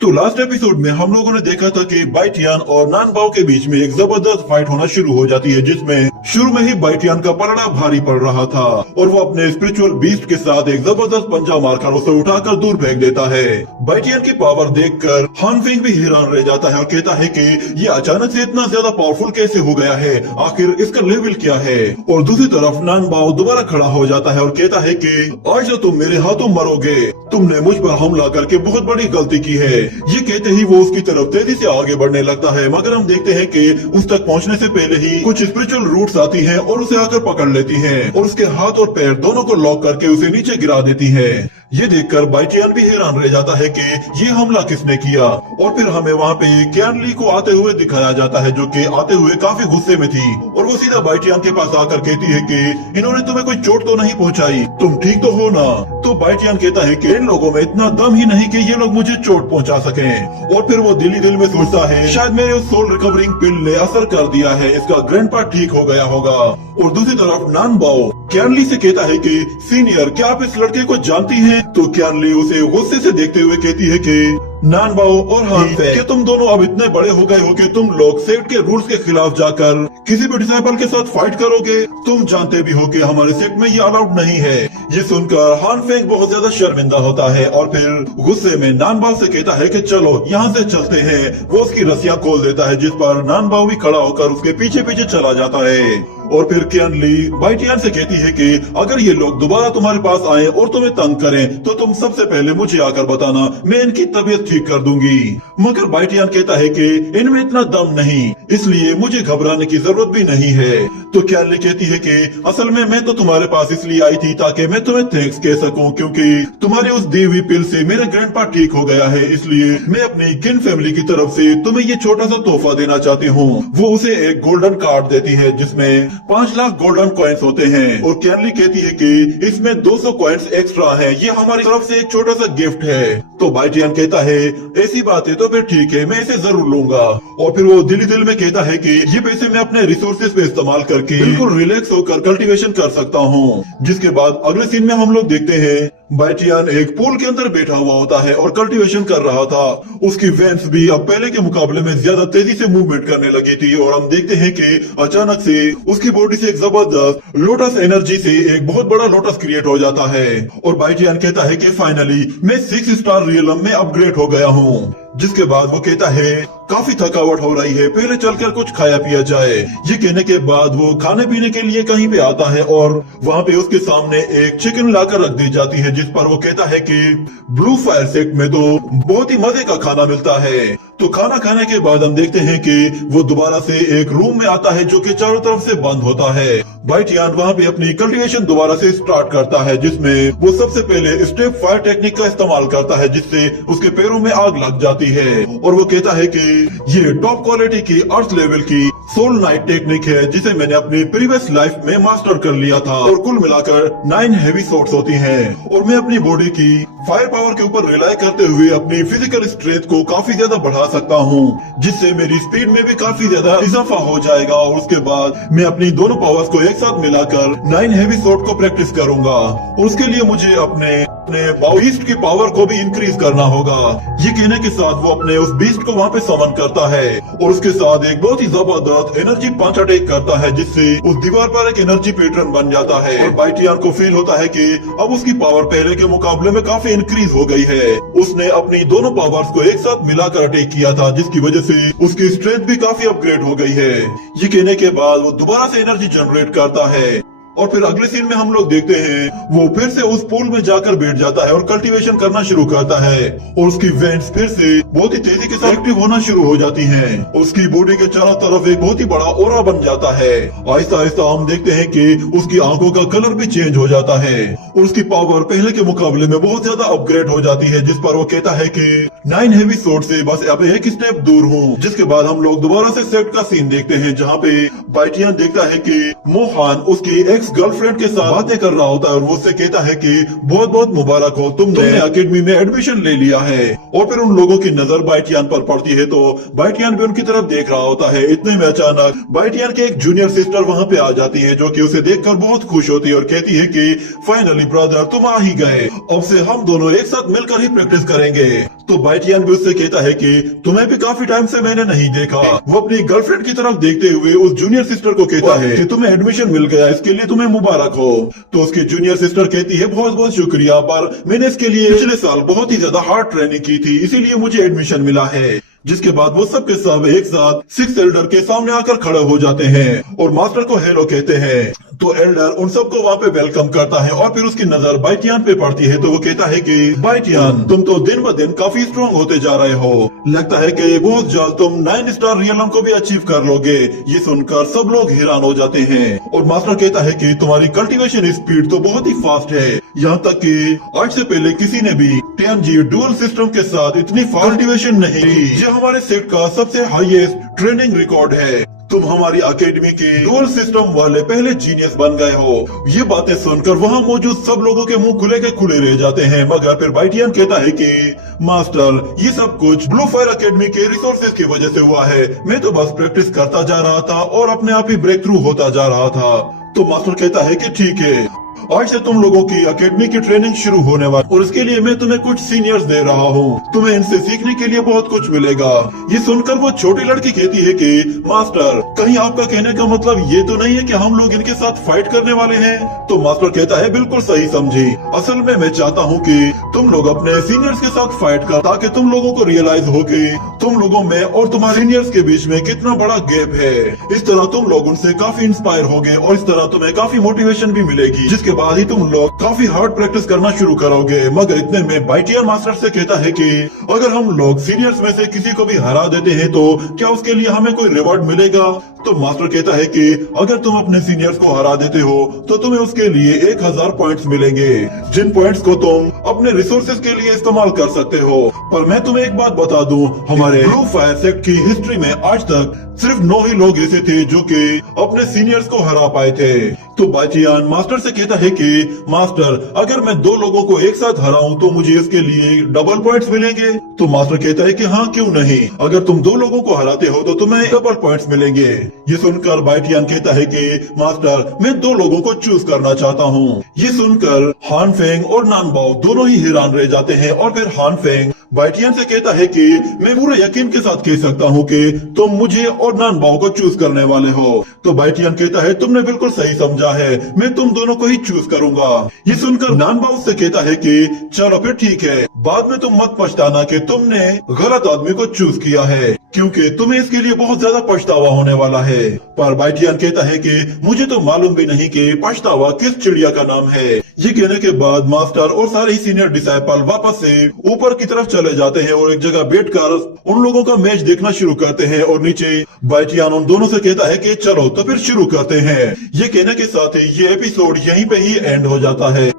तो last episode में हम लोगों ने देखा था कि बाइटियान और नानबाओ के बीच में एक जबरदस्त फाइट होना शुरू हो जाती है, जिसमें शुरू में ही बाइटियान का पलड़ा भारी पड़ रहा था और वो अपने स्पिरिचुअल बीस्ट के साथ एक जबरदस्त पंजा मारकर उसे उठाकर दूर फेंक देता है। बाइटियान की पावर देखकर हान फेंग भी हैरान रह जाता है और कहता है कि ये अचानक से इतना ज्यादा पावरफुल कैसे हो गया है, आखिर इसका लेवल क्या है। और दूसरी तरफ नानबाओ दोबारा खड़ा हो जाता है और कहता है कि आज तो तुम मेरे हाथों मरोगे, तुमने मुझ पर हमला करके बहुत बड़ी गलती की है। ये कहते ही वो उसकी तरफ तेजी से आगे बढ़ने लगता है, मगर हम देखते हैं कि उस तक पहुंचने से पहले ही कुछ स्पिरिचुअल रूट्स आती हैं और उसे आकर पकड़ लेती हैं और उसके हाथ और पैर दोनों को लॉक करके उसे नीचे गिरा देती है। ये देखकर बाइटियान भी हैरान रह जाता है कि ये हमला किसने किया। और फिर हमें वहाँ पे क्यान ली को आते हुए दिखाया जाता है, जो कि आते हुए काफी गुस्से में थी और वो सीधा बाइटियान के पास आकर कहती है कि इन्होंने तुम्हें कोई चोट तो नहीं पहुँचाई, तुम ठीक तो हो ना। तो बाइटियान कहता है कि इन लोगों में इतना दम ही नहीं कि ये लोग मुझे चोट पहुंचा सकें। और फिर वो दिल ही दिल में सोचता है शायद मेरे उस सोल रिकवरिंग पिल ने असर कर दिया है, इसका ग्रैंडपा ठीक हो गया होगा। और दूसरी तरफ नानबाओ क्यान ली से कहता है कि सीनियर, क्या आप इस लड़के को जानती हैं? तो क्यान ली उसे गुस्से से देखते हुए कहती है कि नानबाओ और हान फेंग, क्या तुम दोनों अब इतने बड़े हो गए हो कि तुम लोग सेक्ट के रूल्स के खिलाफ जाकर किसी भी डिसाइपल के साथ फाइट करोगे? तुम जानते भी हो कि हमारे सेक्ट में ये अलाउड नहीं है। ये सुनकर हान फेंग बहुत ज्यादा शर्मिंदा होता है और फिर गुस्से में नानबाओ से कहता है कि चलो यहाँ से चलते हैं। वो उसकी रस्सियां खोल देता है, जिस पर नानबाओ भी खड़ा होकर उसके पीछे पीछे चला जाता है। और फिर क्यान ली बाइटियान से कहती है कि अगर ये लोग दोबारा तुम्हारे पास आए और तुम्हें तंग करें तो तुम सबसे पहले मुझे आकर बताना, मैं इनकी तबीयत ठीक कर दूंगी। मगर बाइटियान कहता है कि इनमें इतना दम नहीं, इसलिए मुझे घबराने की जरूरत भी नहीं है। तो क्यान ली कहती है कि असल में मैं तो तुम्हारे पास इसलिए आई थी ताकि मैं तुम्हें थैंक्स कह सकूं, क्योंकि तुम्हारी उस दी हुई पिल से मेरा ग्रैंडपा ठीक हो गया है, इसलिए मैं अपनी किन फैमिली की तरफ से तुम्हें ये छोटा सा तोहफा देना चाहती हूँ। वो उसे एक गोल्डन कार्ड देती है जिसमें 5 लाख गोल्डन कॉइन्स होते हैं और क्यान ली कहती है कि इसमें 200 कॉइन्स एक्स्ट्रा हैं, ये हमारी तरफ से एक छोटा सा गिफ्ट है। तो बाइटियान कहता है ऐसी बात है तो फिर ठीक है, मैं इसे जरूर लूंगा। और फिर वो दिल ही दिल में कहता है कि ये पैसे मैं अपने रिसोर्सेज पे इस्तेमाल करके बिल्कुल रिलैक्स होकर कल्टीवेशन कर सकता हूँ। जिसके बाद अगले सीन में हम लोग देखते हैं बाइटियान एक पूल के अंदर बैठा हुआ होता है और कल्टीवेशन कर रहा था। उसकी वेन्स भी अब पहले के मुकाबले में ज्यादा तेजी से मूवमेंट करने लगी थी और हम देखते हैं कि अचानक से उसकी बॉडी से एक जबरदस्त लोटस एनर्जी से एक बहुत बड़ा लोटस क्रिएट हो जाता है। और बाइटियान कहता है कि फाइनली मैं 6 स्टार रियलम में अपग्रेड हो गया हूँ। जिसके बाद वो कहता है काफी थकावट हो रही है, पहले चलकर कुछ खाया पिया जाए। ये कहने के बाद वो खाने पीने के लिए कहीं पे आता है और वहाँ पे उसके सामने एक चिकन लाकर रख दी जाती है, जिस पर वो कहता है कि ब्लू फायर सेक्ट में तो बहुत ही मजे का खाना मिलता है। तो खाना खाने के बाद हम देखते हैं कि वो दोबारा से एक रूम में आता है जो कि चारों तरफ से बंद होता है। बाइटियान वहाँ पे अपनी कल्टीवेशन दोबारा से स्टार्ट करता है, जिसमें वो सबसे पहले स्टेप फायर टेक्निक का इस्तेमाल करता है, जिससे उसके पैरों में आग लग जाती है। और वो कहता है कि ये टॉप क्वालिटी की अर्थ लेवल की सोल नाइट टेक्निक है, जिसे मैंने अपनी प्रीवियस लाइफ में मास्टर कर लिया था और कुल मिलाकर 9 हेवी शॉट्स होती हैं। और मैं अपनी बॉडी की फायर पावर के ऊपर रिलाई करते हुए अपनी फिजिकल स्ट्रेंथ को काफी ज्यादा बढ़ा सकता हूँ, जिससे मेरी स्पीड में भी काफी ज्यादा इजाफा हो जाएगा। और उसके बाद मैं अपनी दोनों पावर्स को एक साथ मिलाकर 9 हेवी शॉट को प्रैक्टिस करूंगा और उसके लिए मुझे अपने बीस्ट की पावर को भी इंक्रीज करना होगा। ये कहने के साथ वो अपने उस बीस्ट को वहाँ पे समन करता है और उसके साथ एक बहुत ही जबरदस्त एनर्जी पंच अटैक करता है, जिससे उस दीवार पर एक एनर्जी पैटर्न बन जाता है। और बाइटियान को फील होता है कि अब उसकी पावर पहले के मुकाबले में काफी इंक्रीज हो गई है। उसने अपनी दोनों पावर्स को एक साथ मिलाकर अटैक किया था, जिसकी वजह से उसकी स्ट्रेंथ भी काफी अपग्रेड हो गई है। ये कहने के बाद वो दोबारा से एनर्जी जनरेट करता है और फिर अगले सीन में हम लोग देखते हैं वो फिर से उस पूल में जाकर बैठ जाता है और कल्टीवेशन करना शुरू करता है और उसकी वेंट्स फिर से बहुत ही तेजी के साथ एक्टिव होना शुरू हो जाती हैं। उसकी बॉडी के चारों तरफ एक बहुत ही बड़ा ओरा बन जाता है। आहिस्ता आहिस्ता हम देखते हैं कि उसकी आंखों का कलर भी चेंज हो जाता है और उसकी पावर पहले के मुकाबले में बहुत ज्यादा अपग्रेड हो जाती है, जिस पर वो कहता है कि 9 हेवी शॉट से बस अब एक स्टेप दूर हूँ। जिसके बाद हम लोग दोबारा से सेट का सीन देखते हैं, जहाँ पे बाइटियान देखता है कि मोहान उसकी एक्स गर्लफ्रेंड के साथ बातें कर रहा होता है और वो उससे कहता है कि बहुत बहुत मुबारक हो, तुमने एकेडमी में एडमिशन ले लिया है। और फिर उन लोगों की नजर बाइटियान पर पड़ती है तो बाइटियान भी उनकी तरफ देख रहा होता है। इतने में अचानक बाइटियान की एक जूनियर सिस्टर वहाँ पे आ जाती है, जो कि उसे देखकर बहुत खुश होती है और कहती है कि फाइनली ब्रदर तुम आ ही गए, अब से हम दोनों एक साथ मिलकर ही प्रैक्टिस करेंगे। तो बाइटियान भी उससे कहता है कि तुम्हें भी काफी टाइम से मैंने नहीं देखा। वो अपनी गर्लफ्रेंड की तरफ देखते हुए उस जूनियर सिस्टर को कहता है कि तुम्हें एडमिशन मिल गया, इसके लिए तुम्हें मुबारक हो। तो उसकी जूनियर सिस्टर कहती है बहुत बहुत शुक्रिया, पर मैंने इसके लिए पिछले साल बहुत ही ज्यादा हार्ड ट्रेनिंग की थी, इसीलिए मुझे एडमिशन मिला है। जिसके बाद वो सब के सब एक साथ सिक्स एल्डर के सामने आकर खड़े हो जाते हैं और मास्टर को हेलो कहते हैं। तो एल्डर उन सबको वहाँ पे वेलकम करता है और फिर उसकी नजर बाइटियान पे पड़ती है। तो वो कहता है कि बाइटियान, तुम तो दिन ब दिन काफी स्ट्रॉन्ग होते जा रहे हो, लगता है कि बहुत जल्द तुम 9 स्टार रियलम को भी अचीव कर लोगे। ये सुनकर सब लोग हैरान हो जाते हैं और मास्टर कहता है कि तुम्हारी कल्टीवेशन स्पीड तो बहुत ही फास्ट है, यहाँ तक कि आज से पहले किसी ने भी 10G डुअल सिस्टम के साथ इतनी कल्टीवेशन नहीं की। ये हमारे सेट का सबसे हाईएस्ट ट्रेनिंग रिकॉर्ड है। तुम हमारी एकेडमी के डुअल सिस्टम वाले पहले जीनियस बन गए हो। ये बातें सुनकर वहाँ मौजूद सब लोगों के मुंह खुले के खुले रह जाते हैं। मगर फिर बाइटियान कहता है कि मास्टर, ये सब कुछ ब्लू फायर एकेडमी के रिसोर्सेज की वजह से हुआ है, मैं तो बस प्रैक्टिस करता जा रहा था और अपने आप ही ब्रेक थ्रू होता जा रहा था। तो मास्टर कहता है कि ठीक है, आज से तुम लोगों की एकेडमी की ट्रेनिंग शुरू होने वाली और इसके लिए मैं तुम्हें कुछ सीनियर्स दे रहा हूँ, तुम्हें इनसे सीखने के लिए बहुत कुछ मिलेगा। ये सुनकर वो छोटी लड़की कहती है कि मास्टर, कहीं आपका कहने का मतलब ये तो नहीं है कि हम लोग इनके साथ फाइट करने वाले हैं? तो मास्टर कहता है बिल्कुल सही समझी, असल में मैं चाहता हूँ कि तुम लोग अपने सीनियर्स के साथ फाइट कर, ताकि तुम लोगों को रियलाइज हो कि तुम लोगों में और तुम्हारे सीनियर्स के बीच में कितना बड़ा गैप है। इस तरह तुम लोग उनसे काफी इंस्पायर होगे और इस तरह तुम्हें काफी मोटिवेशन भी मिलेगी, जिसके बाद ही तुम लोग काफी हार्ड प्रैक्टिस करना शुरू करोगे। मगर इतने में बाइटियान मास्टर से कहता है कि अगर हम लोग सीनियर्स में से किसी को भी हरा देते हैं तो क्या उसके लिए हमें कोई रिवॉर्ड मिलेगा? तो मास्टर कहता है कि अगर तुम अपने सीनियर्स को हरा देते हो तो तुम्हें उसके लिए 1000 पॉइंट्स मिलेंगे, जिन पॉइंट्स को तुम अपने रिसोर्सेज के लिए इस्तेमाल कर सकते हो। पर मैं तुम्हें एक बात बता दूं, हमारे ब्लू फायर सेक्ट की हिस्ट्री में आज तक सिर्फ 9 ही लोग ऐसे थे जो कि अपने सीनियर्स को हरा पाए थे। तो बाइटियान मास्टर से कहता है कि मास्टर, अगर मैं 2 लोगों को एक साथ हराऊं तो मुझे इसके लिए डबल पॉइंट्स मिलेंगे? तो मास्टर कहता है कि हाँ, क्यों नहीं, अगर तुम 2 लोगों को हराते हो तो तुम्हें डबल पॉइंट्स मिलेंगे। ये सुनकर बाइटियान कहता है कि मास्टर, मैं 2 लोगों को चूज करना चाहता हूँ। ये सुनकर हान फेंग और नानबाओ दोनों ही हैरान रह जाते हैं और फिर हान फेंग बाइटियान से कहता है कि मैं पूरे यकीन के साथ कह सकता हूँ कि तुम मुझे और नानबाओ को चूज करने वाले हो। तो बाइटियान कहता है तुमने बिल्कुल सही समझा है, मैं तुम दोनों को ही चूज करूंगा। ये सुनकर नानबाओ से कहता है कि चलो फिर ठीक है, बाद में तुम मत पछताना कि तुमने गलत आदमी को चूज किया है, क्योंकि तुम्हें इसके लिए बहुत ज्यादा पछतावा होने वाला है। पर बाइटियान कहता है कि मुझे तो मालूम भी नहीं कि पछतावा किस चिड़िया का नाम है। ये कहने के बाद मास्टर और सारे ही सीनियर डिसाइपल वापस से ऊपर की तरफ चले जाते हैं और एक जगह बैठकर उन लोगों का मैच देखना शुरू करते हैं। और नीचे बाइटियान उन दोनों से कहता है कि चलो तो फिर शुरू करते हैं। ये कहने के साथ ही ये एपिसोड यहीं पे ही एंड हो जाता है।